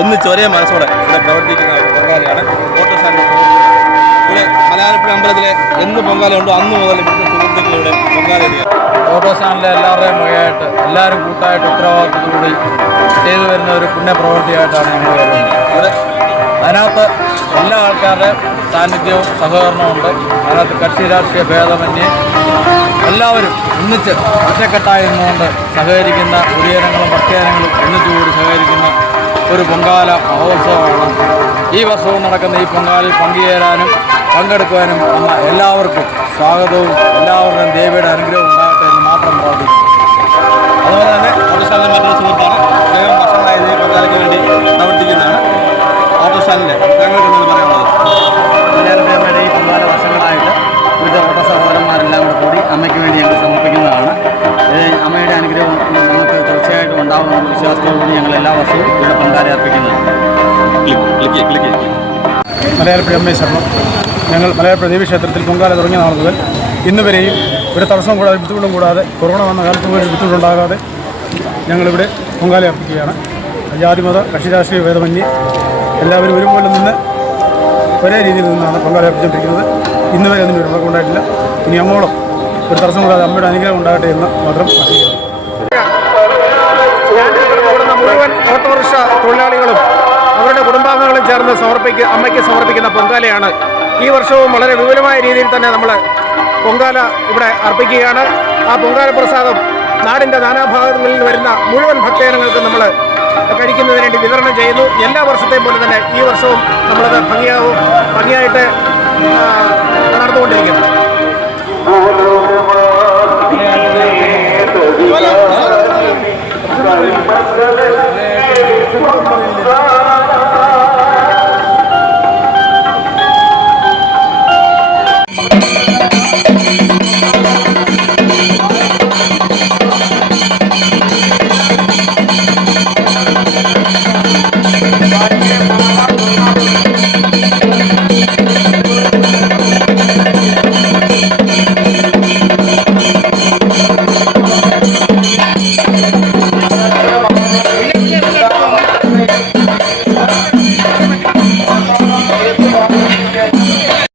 ഒന്നിച്ചൊരേ മനസ്സോടെ ഇവിടെ പ്രവർത്തിക്കുന്ന പൊങ്കാലയാണ് ഓട്ടോ സ്റ്റാൻഡ്. ഇവിടെ മലയാളപ്പുഴ അമ്പലത്തിലെ എന്ന് പൊങ്കാലയുണ്ടോ അന്ന് മുതൽ ഇവിടുത്തെ സുഹൃത്തുക്കളിവിടെ പൊങ്കാല ചെയ്യാം. ഓട്ടോ സ്റ്റാൻഡിലെ എല്ലാവരുടെയും വകയായിട്ട് എല്ലാവരും കൂട്ടായിട്ട് ഉത്തരവാദിത്തത്തോടുകൂടി ചെയ്തു വരുന്ന ഒരു പുണ്യപ്രവൃത്തിയായിട്ടാണ് ഞങ്ങൾ വരുന്നത്. ഇവിടെ അതിനകത്ത് എല്ലാ ആൾക്കാരുടെയും സാന്നിധ്യവും സഹകരണവും ഉണ്ട്. അതിനകത്ത് കക്ഷി രാഷ്ട്രീയ ഭേദമന്യേ എല്ലാവരും ഒന്നിച്ച് ഒറ്റക്കെട്ടായി നിന്നുകൊണ്ട് സഹകരിക്കുന്ന പൊതുജനങ്ങളും ഭക്തജനങ്ങളും ഒന്നിച്ചുകൂടി സഹകരിക്കുന്ന ഒരു പൊങ്കാല മഹോത്സവമാണ്. ഈ വർഷവും നടക്കുന്ന ഈ പൊങ്കാലയിൽ പങ്കുചേരാനും പങ്കെടുക്കുവാനും വന്ന എല്ലാവർക്കും സ്വാഗതവും എല്ലാവരുടെയും ദേവിയുടെ അനുഗ്രഹവും ഉണ്ടാകട്ടെ എന്ന് മാത്രം പ്രാർത്ഥിക്കുന്നു. അതുപോലെ തന്നെ ഓട്ടോ സ്റ്റാൻഡിലെ മറ്റൊരു സുഹൃത്താണ്. അദ്ദേഹം വർഷങ്ങളായി ഈ പൊങ്കാലയ്ക്ക് വേണ്ടി പ്രവർത്തിക്കുന്നതാണ്. ഓട്ടോ സ്റ്റാൻഡിലെ ഞങ്ങൾക്കെന്നത് പറയാനുള്ളത് മലയാളപ്പുഴയുടെ ഈ പൊങ്കാല വർഷങ്ങളായിട്ട് ഇവിടുത്തെ ഓട്ടോ സഹോദരന്മാരെല്ലാം കൂടി അമ്മയ്ക്ക് വേണ്ടി ഞങ്ങൾ സമർപ്പിക്കുന്നതാണ്. അമ്മയുടെ അനുഗ്രഹം നമുക്ക് തീർച്ചയായിട്ടും ഉണ്ടാകുമെന്ന വിശ്വാസത്തോടുകൂടി ഞങ്ങൾ എല്ലാ വർഷവും ഇവിടെ പൊങ്കാല അർപ്പിക്കുന്നതാണ്. മലയാളപ്പുഴ അമ്മയെ ശരണം. ഞങ്ങൾ മലയാളപ്പുഴ ദേവീക്ഷേത്രത്തിൽ പൊങ്കാല തുടങ്ങിയ നാൾ മുതൽ ഇന്ന് വരെയും ഒരു തടസ്സം കൂടാതെ ബുദ്ധിമുട്ടും കൂടാതെ കൊറോണ വന്ന കാലത്ത് പോലും ബുദ്ധിമുട്ടുണ്ടാകാതെ ഞങ്ങളിവിടെ പൊങ്കാല അർപ്പിക്കുകയാണ്. ജാതിമത കക്ഷി രാഷ്ട്രീയ ഭേദമന്യേ എല്ലാവരും ഒരുപോലെ നിന്ന് ഒരേ രീതിയിൽ നിന്നാണ് പൊങ്കാല അർപ്പിച്ചുകൊണ്ടിരിക്കുന്നത്. ഇന്ന് വരെ അതിന് ഒരു ഉണ്ടായിട്ടില്ല. ഇനി അങ്ങോളം ഒരു തടസ്സം കൂടാതെ അമ്മയുടെ അനുഗ്രഹം ഉണ്ടാകട്ടെ എന്ന് മാത്രം അറിയിക്കുന്നു. മുഴുവൻ ഓട്ടോറിക്ഷ തൊഴിലാളികളും അവരുടെ കുടുംബാംഗങ്ങളും ചേർന്ന് അമ്മയ്ക്ക് സമർപ്പിക്കുന്ന പൊങ്കാലയാണ്. ഈ വർഷവും വളരെ വിപുലമായ രീതിയിൽ തന്നെ നമ്മൾ പൊങ്കാല ഇവിടെ അർപ്പിക്കുകയാണ്. ആ പൊങ്കാല പ്രസാദം നാടിൻ്റെ നാനാഭാഗങ്ങളിൽ വരുന്ന മുഴുവൻ ഭക്തജനങ്ങൾക്ക് നമ്മൾ കഴിക്കുന്നതിന് വേണ്ടി വിതരണം ചെയ്യുന്നു. എല്ലാ വർഷത്തെയും പോലെ തന്നെ ഈ വർഷവും നമ്മളത് ഭംഗിയായിട്ട് നടന്നുകൊണ്ടിരിക്കുന്നു.